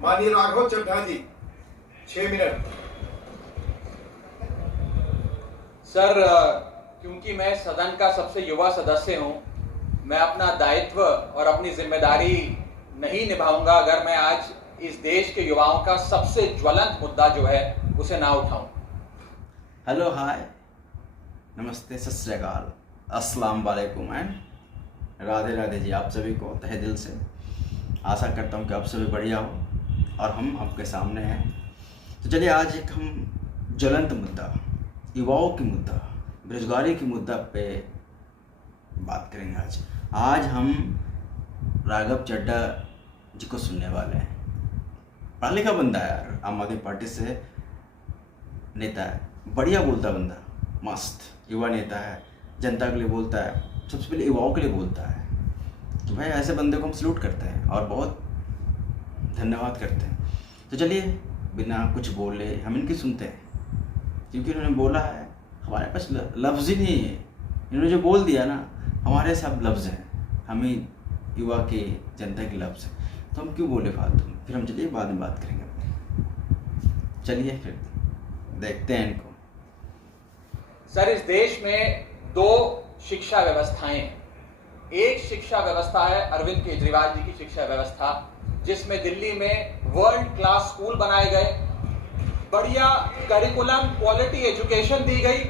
माननीय राघव चड्ढा जी 6 minute. Sir, क्योंकि मैं सदन का सबसे युवा सदस्य हूं, मैं अपना दायित्व और अपनी जिम्मेदारी नहीं निभाऊंगा अगर मैं आज इस देश के युवाओं का सबसे ज्वलंत मुद्दा जो है उसे ना उठाऊं। हेलो, हाय, नमस्ते, सत श्री अकाल, अस्सलाम वालेकुम एंड राधे राधे जी। आप सभी को तहे दिल से आशा करता हूँ कि आप सभी बढ़िया हो और हम आपके सामने हैं। तो चलिए आज एक हम ज्वलंत मुद्दा, युवाओं की मुद्दा, बेरोजगारी की मुद्दा पे बात करेंगे। आज हम राघव चड्ढा जी को सुनने वाले हैं। पढ़ा लिखा बंदा है यार, आम आदमी पार्टी से नेता है, बढ़िया बोलता बंदा, मस्त युवा नेता है, जनता के लिए बोलता है, सबसे पहले युवाओं के लिए बोलता है। तो भाई ऐसे बंदे को हम सलूट करते हैं और बहुत धन्यवाद करते हैं। तो चलिए बिना कुछ बोले हम इनकी सुनते हैं, क्योंकि इन्होंने बोला है, हमारे पास लफ्ज़ ही नहीं है। इन्होंने जो बोल दिया ना, हमारे सब लफ्ज़ हैं, हम ही युवा के, जनता के लफ्ज़ हैं, तो हम क्यों बोले फालतू। फिर हम चलिए बाद में बात करेंगे अपनी। चलिए फिर देखते हैं इनको। सर, इस देश में दो शिक्षा व्यवस्थाएं हैं। एक शिक्षा व्यवस्था है अरविंद केजरीवाल जी की शिक्षा व्यवस्था, जिसमें दिल्ली में वर्ल्ड क्लास स्कूल बनाए गए, बढ़िया करिकुलम, क्वालिटी एजुकेशन दी गई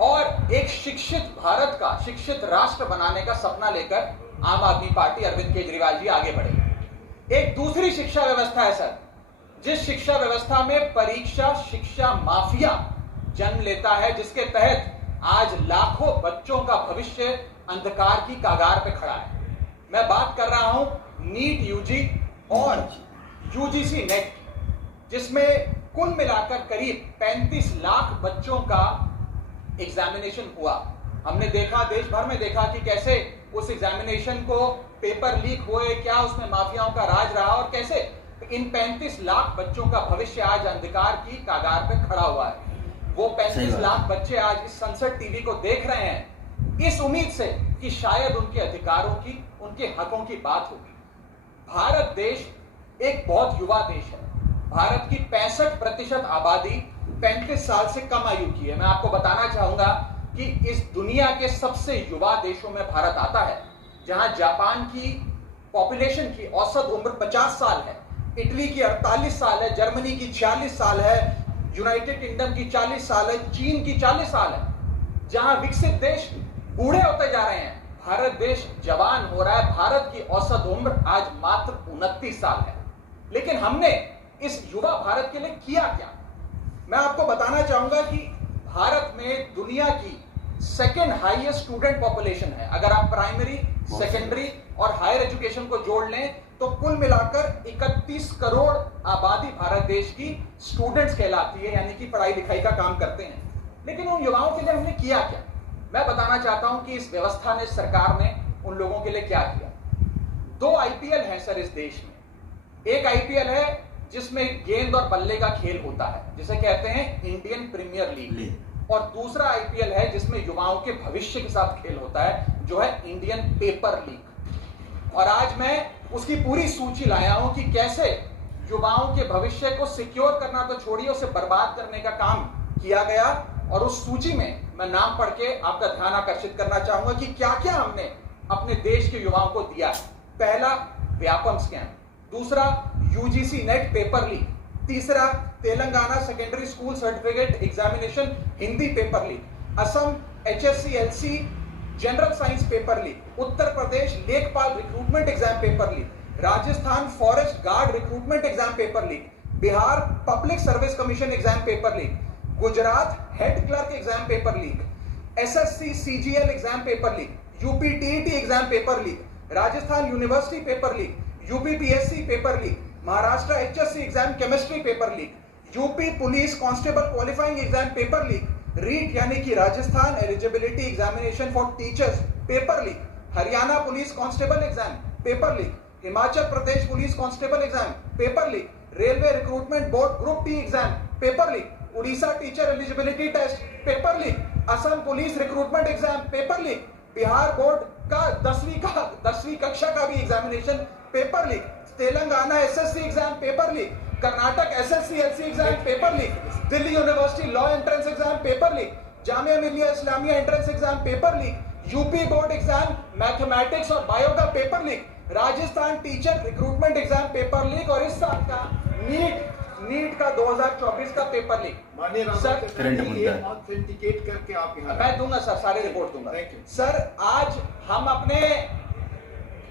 और एक शिक्षित भारत का, शिक्षित राष्ट्र बनाने का सपना लेकर आम आदमी पार्टी, अरविंद केजरीवाल जी आगे बढ़े। एक दूसरी शिक्षा व्यवस्था है सर, जिस शिक्षा व्यवस्था में परीक्षा शिक्षा माफिया जन्म लेता है, जिसके तहत आज लाखों बच्चों का भविष्य अंधकार की कागार पे खड़ा है। मैं बात कर रहा हूं नीट यूजी और यूजीसी नेट, जिसमें कुल मिलाकर करीब 35 लाख बच्चों का एग्जामिनेशन हुआ। हमने देखा, देश भर में देखा कि कैसे उस एग्जामिनेशन को पेपर लीक हुए, क्या उसमें माफियाओं का राज रहा और कैसे इन 35 लाख बच्चों का भविष्य आज अंधकार की कागार पे खड़ा हुआ है। वो 35 लाख बच्चे आज इस संसद टीवी को देख रहे हैं इस उम्मीद से कि शायद उनके अधिकारों की, उनके हकों की बात होगी। भारत देश एक बहुत युवा देश है। भारत की 65% आबादी 35 साल से कम आयु की है। मैं आपको बताना चाहूंगा कि इस दुनिया के सबसे युवा देशों में भारत आता है, जहां जापान की पॉपुलेशन की औसत उम्र 50 साल है, इटली की 48 साल है, जर्मनी की 46 साल है, यूनाइटेड किंगडम की 40 साल है, चीन की 40 साल है। जहां विकसित देश बूढ़े होते जा रहे हैं, भारत देश जवान हो रहा है। भारत की औसत उम्र आज मात्र 29 साल है। लेकिन हमने इस युवा भारत के लिए किया क्या? मैं आपको बताना चाहूंगा कि भारत में दुनिया की सेकेंड हाईएस्ट स्टूडेंट पॉपुलेशन है। अगर आप प्राइमरी, सेकेंडरी और हायर एजुकेशन को जोड़ लें तो कुल मिलाकर 31 करोड़ आबादी भारत देश की स्टूडेंट्स कहलाती है, यानी कि पढ़ाई लिखाई का काम करते हैं। लेकिन उन युवाओं के लिए हमने किया क्या? मैं बताना चाहता हूं कि इस व्यवस्था ने, सरकार ने उन लोगों के लिए क्या किया। 2 आईपीएल हैं सर इस देश में। एक आईपीएल है जिसमें गेंद और बल्ले का खेल होता है, जिसे कहते हैं इंडियन प्रीमियर लीग, और दूसरा आईपीएल है जिसमें युवाओं के भविष्य के साथ खेल होता है, जो है इंडियन पेपर लीग। और आज मैं उसकी पूरी सूची लाया हूं कि कैसे युवाओं के भविष्य को सिक्योर करना तो छोड़िए, उसे बर्बाद करने का काम किया गया। और उस सूची में मैं नाम पढ़ के आपका ध्यान आकर्षित करना चाहूंगा कि क्या क्या हमने अपने देश के युवाओं को दिया है। पहला, व्यापम स्कैम। दूसरा, यूजीसी नेट पेपर लीक। तीसरा, Telangana Secondary School Certificate Examination Hindi paper leak. Assam HSC-LC general science paper leak. Uttar Pradesh लेखपाल recruitment exam paper leak. Rajasthan forest guard recruitment exam paper leak. Bihar Public Service Commission exam paper leak. Gujarat head clerk exam paper leak. SSC CGL exam paper leak. UP TET exam paper leak. Rajasthan University paper leak. UP PSC paper leak. Maharashtra HSC exam chemistry paper leak. UP police constable qualifying exam paper leak. REET यानी कि Rajasthan eligibility examination for teachers paper leak. Haryana police constable exam paper leak. Himachal Pradesh police constable exam paper leak. Railway recruitment board group T exam paper leak. Odisha teacher eligibility test paper leak. Assam police recruitment exam paper leak. Bihar board का 10वीं कक्षा का भी examination paper leak. Telangana SSC exam paper leak, Karnataka SSC LC exam paper leak, Delhi University law entrance exam paper leak, Jamia Millia Islamia entrance exam paper leak, UP board exam mathematics और bio का paper leak, Rajasthan teacher recruitment exam paper leak और इस साल का NEET का 2024 का paper leak. माननीय sir, current मुद्दा ऑथेंटिकेट करके आप यहाँ मैं दूंगा सर, सारी रिपोर्ट दूंगा। Thank you. सर, आज हम अपने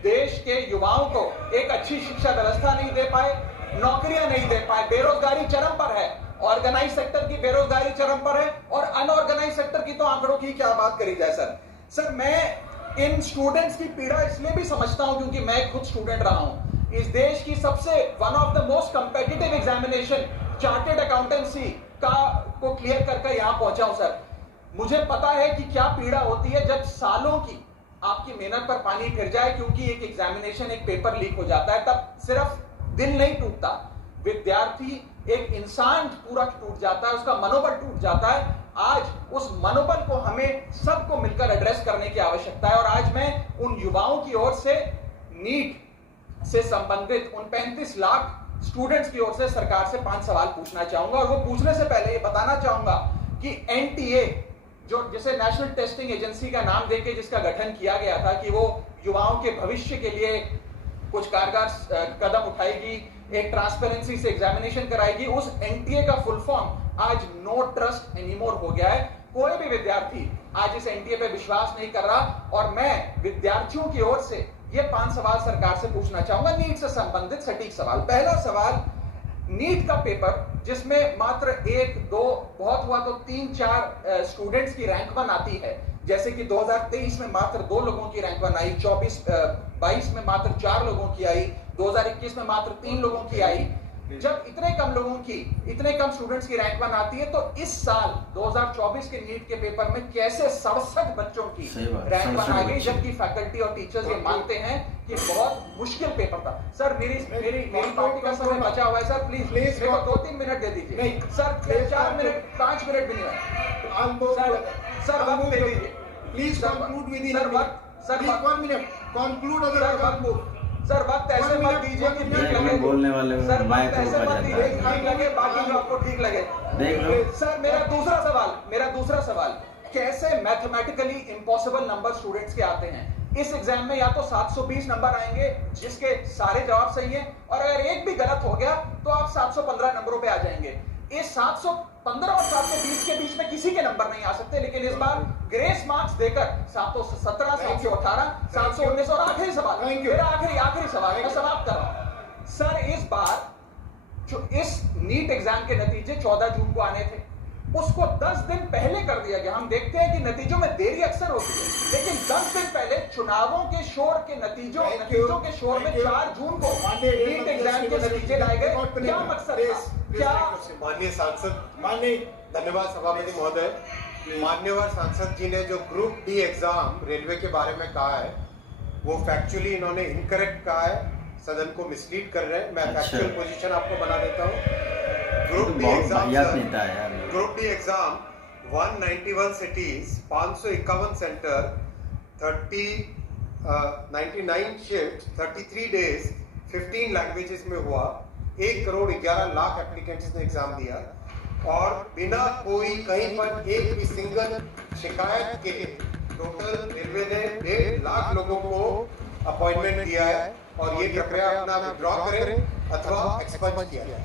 देश के युवाओं को एक अच्छी शिक्षा व्यवस्था नहीं दे पाए, नौकरियां नहीं दे पाए, बेरोजगारी चरम पर है, ऑर्गेनाइज सेक्टर की बेरोजगारी चरम पर है और अनऑर्गेनाइज सेक्टर की तो आंकड़ों की क्या बात करी जाए। सर मैं इन स्टूडेंट्स की पीड़ा इसलिए भी समझता हूं क्योंकि मैं खुद स्टूडेंट रहा हूं। इस देश की सबसे one of the most competitive examination chartered accountancy को क्लियर करके यहां पहुंचा हूं। सर, मुझे पता है कि क्या पीड़ा होती है जब सालों की आपकी मेहनत पर पानी फिर जाए क्योंकि एक एग्जामिनेशन, एक पेपर लीक हो जाता है। तब सिर्फ दिल नहीं टूटता, विद्यार्थी, एक इंसान पूरा टूट जाता है, उसका मनोबल टूट जाता है। आज उस मनोबल को हमें सबको मिलकर एड्रेस करने की आवश्यकता है और आज मैं उन युवाओं की ओर से नीट से संबंधित उन 35 लाख स्टूडेंट्स की ओर से सरकार से 5 सवाल पूछना चाहूंगा और वो पूछने से पहले ये बताना चाहूंगा कि एनटीए, जो जिसे नेशनल टेस्टिंग एजेंसी का नाम देके जिसका गठन किया गया था कि वो युवाओं के भविष्य के लिए कुछ कारगर कदम उठाएगी, एक ट्रांसपेरेंसी से एग्जामिनेशन कराएगी, उस एनटीए का फुल फॉर्म आज नो ट्रस्ट एनीमोर हो गया है। कोई भी विद्यार्थी आज इस एनटीए पे विश्वास नहीं कर रहा और मैं विद्यार्थियों की ओर से ये 5 सवाल सरकार से पूछना चाहूंगा, नीट से संबंधित सटीक सवाल। पहला सवाल, नीट का पेपर जिसमें मात्र 1, 2, बहुत हुआ तो 3-4 स्टूडेंट्स की रैंक 1 आती है, जैसे कि 2023 में मात्र 2 लोगों की रैंक 1 आई, 22 में मात्र 4 लोगों की आई, 2021 में मात्र 3 लोगों की आई। जब इतने कम स्टूडेंट्स की रैंक 1 आती है तो इस साल 2024 के नीट के पेपर में कैसे 67 बच्चों की रैंक 1 आ गई, जबकि फैकल्टी और टीचर्स ये मानते हैं कि बहुत मुश्किल पेपर था। सर, मेरी पार्टी का समय बचा हुआ है सर, प्लीज मेरे को 2-3 मिनट दे दीजिए सर, 4 मिनट 5 मिनट भी नहीं है सर, वक्त दे दीजिए please conclude with in sir 1 minute conclude other sir, वक्त ऐसे मत दीजिए कि ठीक लगे बोलने वाले को सर, माइक वक्त ऐसे रोका मत जाता दीजिए है। कि ठीक लगे, बाकी जो आपको ठीक लगे देख लो। सर, मेरा दूसरा सवाल, कैसे मैथमेटिकली इम्पॉसिबल नंबर स्टूडेंट्स के आते हैं? इस एग्जाम में या तो 720 नंबर आएंगे जिसके सारे जवाब सही हैं और अगर एक भी गलत हो गया तो आप 715 नंबरों पे आ जाएंगे। इस 715 और 720 के बीच में किसी के नंबर नहीं आ सकते, लेकिन इस बार ग्रेस मार्क्स देकर 717, 718, 719 और आखिरी सवाल, मेरा आखिरी सवाल मैं समाप्त कर रहा हूं। सर, इस बार जो इस नीट एग्जाम के नतीजे 14 जून को आने थे, उसको 10 दिन पहले कर दिया गया। हम देखते हैं कि नतीजों में देरी अक्सर होती है, लेकिन 10 दिन पहले चुनावों के शोर के नतीजों के शोर में 4 जून को नीट एग्जाम के नतीजे लाए गए। क्या मकसद था? क्या माननीय सांसद, माननीय धन्यवाद सभापति महोदय, मान्यवर सांसद जी ने जो ग्रुप डी एग्जाम रेलवे के बारे में कहा है वो फैक्चुअली इन्होंने इनकरेक्ट कहा है, सदन को मिसलीड कर रहे हैं। मैं फैक्चुअल पोजीशन आपको बना देता हूँ। Group D exam 191 cities, 551 centre, 99 shift, 33 days, 15 languages में हुआ। 1,11,00,000 एप्लीकेंट्स ने एग्जाम दिया और बिना कोई कहीं पर एक भी सिंगल शिकायत के टोटल रेलवे ने 1.5 लाख लोगों को अपॉइंटमेंट दिया है और ये प्रक्रिया अपना विड्रॉ करें अथवा एक्सपंज किया जाए।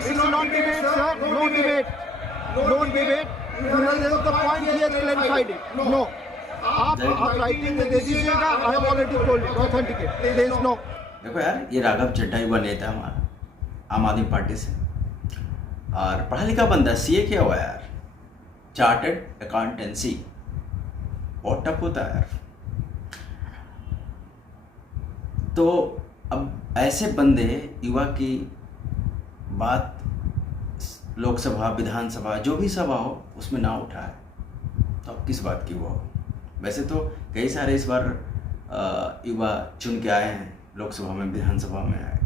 It's not debate, sir. No debate. No debate. The point here clarified it. No. आप राइटिंग में दे दीजिएगा। I have already told you. Authenticate. There is no. देखो यार, ये राघव चड्ढा युवा नेता हमारा आम आदमी पार्टी से और पढ़ा लिखा बंदा, सीए किया हुआ यार, चार्टर्ड अकाउंटेंसी, बहुत टफ होता है यार। तो अब ऐसे बंदे युवा की बात लोकसभा, विधानसभा, जो भी सभा हो उसमें ना उठाए तो अब किस बात की वो हो? वैसे तो कई सारे इस बार युवा चुन के आए हैं, लोकसभा में, विधानसभा में आए।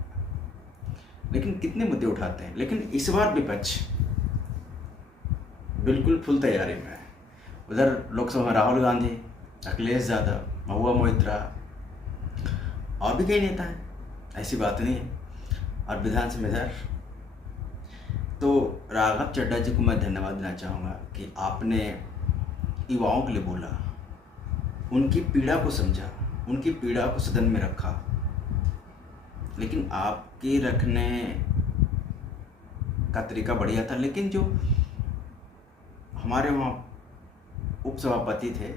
लेकिन कितने मुद्दे उठाते हैं। लेकिन इस बार विपक्ष बिल्कुल फुल तैयारी में है। उधर लोकसभा में राहुल गांधी, अखिलेश यादव, महुआ मोइत्रा और भी कई नेता हैं, ऐसी बात नहीं है। और विधानसभा में इधर तो राघव चड्ढा जी को मैं धन्यवाद देना चाहूँगा कि आपने युवाओं के लिए बोला, उनकी पीड़ा को समझा, उनकी पीड़ा को सदन में रखा। लेकिन आपके रखने का तरीका बढ़िया था, लेकिन जो हमारे वहाँ उपसभापति थे,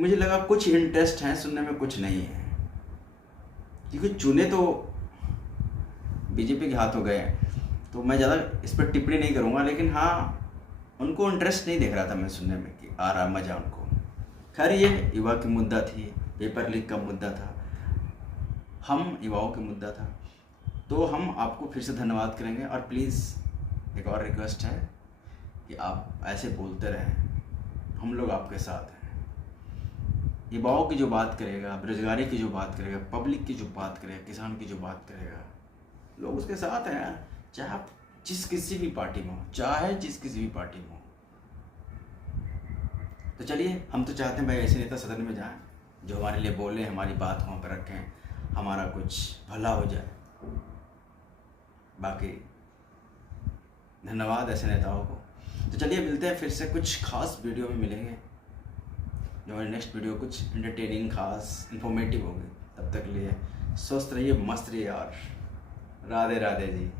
मुझे लगा कुछ इंटरेस्ट हैं सुनने में, कुछ नहीं है, क्योंकि चुने तो बीजेपी के हाथ हो गए हैं। तो मैं ज़्यादा इस पर टिप्पणी नहीं करूँगा, लेकिन हाँ, उनको इंटरेस्ट नहीं दिख रहा था मैं सुनने में कि आ रहा मज़ा उनको। खैर, ये युवा की मुद्दा थी, पेपर लीक का मुद्दा था, हम युवाओं का मुद्दा था। तो हम आपको फिर से धन्यवाद करेंगे। और प्लीज़ एक और रिक्वेस्ट है कि आप ऐसे बोलते रहें, हम लोग आपके साथ हैं। युवाओं की जो बात करेगा, बेरोजगारी की जो बात करेगा, पब्लिक की जो बात करेगा, किसान की जो बात करेगा, लोग उसके साथ हैं यार, चाहे आप जिस किसी भी पार्टी में हो, चाहे जिस किसी भी पार्टी में हो। तो चलिए, हम तो चाहते हैं भाई ऐसे नेता सदन में जाएं जो हमारे लिए बोले, हमारी बात वहाँ पर रखें, हमारा कुछ भला हो जाए। बाकी धन्यवाद ऐसे नेताओं को। तो चलिए, मिलते हैं फिर से कुछ खास वीडियो में मिलेंगे, जो हमारी नेक्स्ट वीडियो कुछ एंटरटेनिंग, खास, इन्फॉर्मेटिव होगी। तब तक लिए स्वस्थ रहिए, मस्त रहिए और राधे राधे जी।